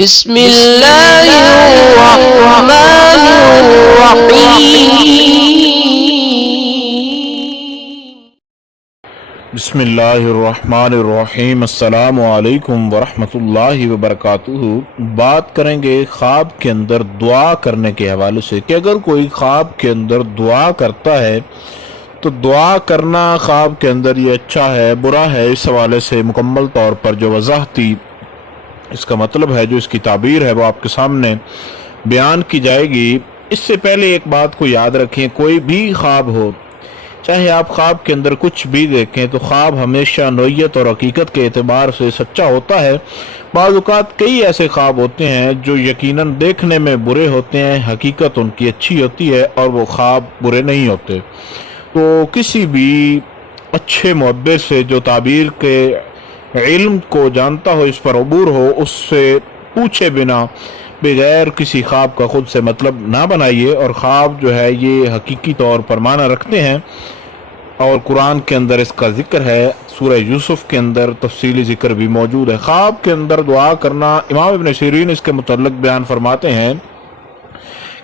بسم اللہ الرحمن الرحیم۔ بسم اللہ الرحمن الرحیم۔ السلام علیکم ورحمۃ اللہ وبرکاتہ۔ بات کریں گے خواب کے اندر دعا کرنے کے حوالے سے کہ اگر کوئی خواب کے اندر دعا کرتا ہے تو دعا کرنا خواب کے اندر یہ اچھا ہے برا ہے، اس حوالے سے مکمل طور پر جو وضاحتی اس کا مطلب ہے، جو اس کی تعبیر ہے، وہ آپ کے سامنے بیان کی جائے گی۔ اس سے پہلے ایک بات کو یاد رکھیں، کوئی بھی خواب ہو، چاہے آپ خواب کے اندر کچھ بھی دیکھیں، تو خواب ہمیشہ نوعیت اور حقیقت کے اعتبار سے سچا ہوتا ہے۔ بعض اوقات کئی ایسے خواب ہوتے ہیں جو یقیناً دیکھنے میں برے ہوتے ہیں، حقیقت ان کی اچھی ہوتی ہے اور وہ خواب برے نہیں ہوتے۔ تو کسی بھی اچھے معبر سے جو تعبیر کے علم کو جانتا ہو، اس پر عبور ہو، اس سے پوچھے بنا بغیر کسی خواب کا خود سے مطلب نہ بنائیے۔ اور خواب جو ہے یہ حقیقی طور پر معنی رکھتے ہیں اور قرآن کے اندر اس کا ذکر ہے، سورہ یوسف کے اندر تفصیلی ذکر بھی موجود ہے۔ خواب کے اندر دعا کرنا، امام ابن سیرین اس کے متعلق بیان فرماتے ہیں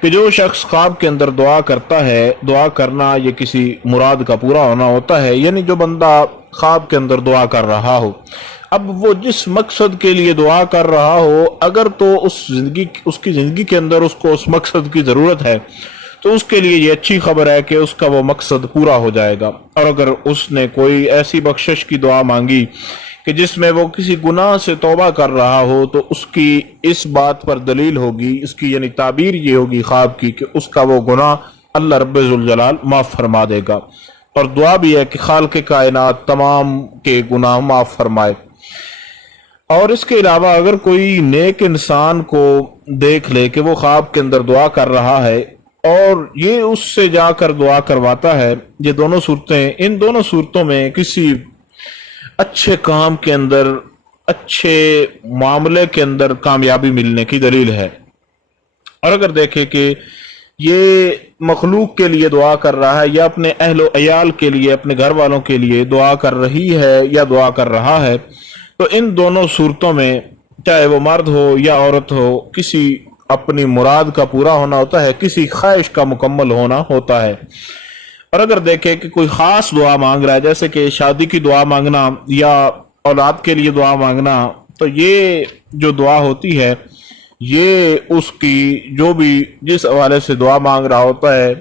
کہ جو شخص خواب کے اندر دعا کرتا ہے، دعا کرنا یہ کسی مراد کا پورا ہونا ہوتا ہے، یعنی جو بندہ خواب کے اندر دعا کر رہا ہو، اب وہ جس مقصد کے لیے دعا کر رہا ہو، اگر تو اس کی زندگی کے اندر اس کو اس مقصد کی ضرورت ہے تو اس کے لیے یہ اچھی خبر ہے کہ اس کا وہ مقصد پورا ہو جائے گا۔ اور اگر اس نے کوئی ایسی بخشش کی دعا مانگی کہ جس میں وہ کسی گناہ سے توبہ کر رہا ہو، تو اس کی اس بات پر دلیل ہوگی، اس کی یعنی تعبیر یہ ہوگی خواب کی، کہ اس کا وہ گناہ اللہ رب ذوالجلال معاف فرما دے گا۔ اور دعا بھی ہے کہ خالق کائنات تمام کے گناہ معاف فرمائے۔ اور اس کے علاوہ اگر کوئی نیک انسان کو دیکھ لے کہ وہ خواب کے اندر دعا کر رہا ہے اور یہ اس سے جا کر دعا کرواتا ہے، یہ دونوں صورتیں، ان دونوں صورتوں میں کسی اچھے کام کے اندر، اچھے معاملے کے اندر کامیابی ملنے کی دلیل ہے۔ اور اگر دیکھیں کہ یہ مخلوق کے لیے دعا کر رہا ہے یا اپنے اہل و عیال کے لیے، اپنے گھر والوں کے لیے دعا کر رہی ہے یا دعا کر رہا ہے، تو ان دونوں صورتوں میں چاہے وہ مرد ہو یا عورت ہو، کسی اپنی مراد کا پورا ہونا ہوتا ہے، کسی خواہش کا مکمل ہونا ہوتا ہے۔ اور اگر دیکھیں کہ کوئی خاص دعا مانگ رہا ہے، جیسے کہ شادی کی دعا مانگنا یا اولاد کے لیے دعا مانگنا، تو یہ جو دعا ہوتی ہے یہ اس کی جو بھی جس حوالے سے دعا مانگ رہا ہوتا ہے،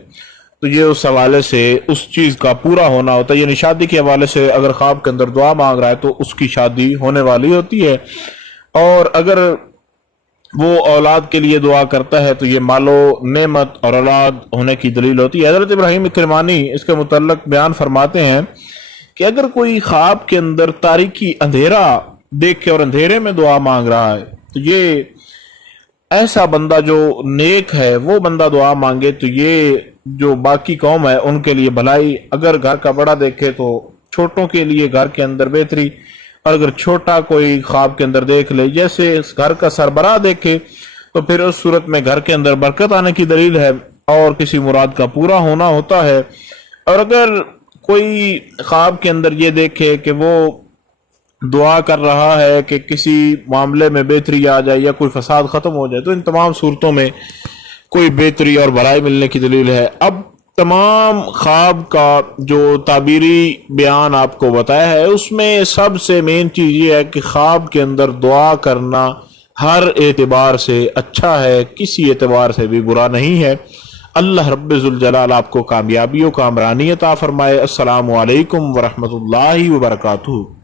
تو یہ اس حوالے سے اس چیز کا پورا ہونا ہوتا ہے۔ یعنی شادی کے حوالے سے اگر خواب کے اندر دعا مانگ رہا ہے تو اس کی شادی ہونے والی ہوتی ہے۔ اور اگر وہ اولاد کے لیے دعا کرتا ہے تو یہ مال و نعمت اور اولاد ہونے کی دلیل ہوتی ہے۔ حضرت ابراہیم کرمانی اس کے متعلق بیان فرماتے ہیں کہ اگر کوئی خواب کے اندر تاریکی اندھیرا دیکھ کے اور اندھیرے میں دعا مانگ رہا ہے، تو یہ ایسا بندہ جو نیک ہے وہ بندہ دعا مانگے تو یہ جو باقی قوم ہے ان کے لیے بھلائی۔ اگر گھر کا بڑا دیکھے تو چھوٹوں کے لیے گھر کے اندر بہتری، اور اگر چھوٹا کوئی خواب کے اندر دیکھ لے، جیسے گھر کا سربراہ دیکھے، تو پھر اس صورت میں گھر کے اندر برکت آنے کی دلیل ہے اور کسی مراد کا پورا ہونا ہوتا ہے۔ اور اگر کوئی خواب کے اندر یہ دیکھے کہ وہ دعا کر رہا ہے کہ کسی معاملے میں بہتری آ جائے یا کوئی فساد ختم ہو جائے، تو ان تمام صورتوں میں کوئی بہتری اور بھلائی ملنے کی دلیل ہے۔ اب تمام خواب کا جو تعبیری بیان آپ کو بتایا ہے، اس میں سب سے مین چیز یہ ہے کہ خواب کے اندر دعا کرنا ہر اعتبار سے اچھا ہے، کسی اعتبار سے بھی برا نہیں ہے۔ اللہ رب ذوالجلال آپ کو کامیابی و کامرانی عطا فرمائے۔ السلام علیکم ورحمۃ اللہ وبرکاتہ۔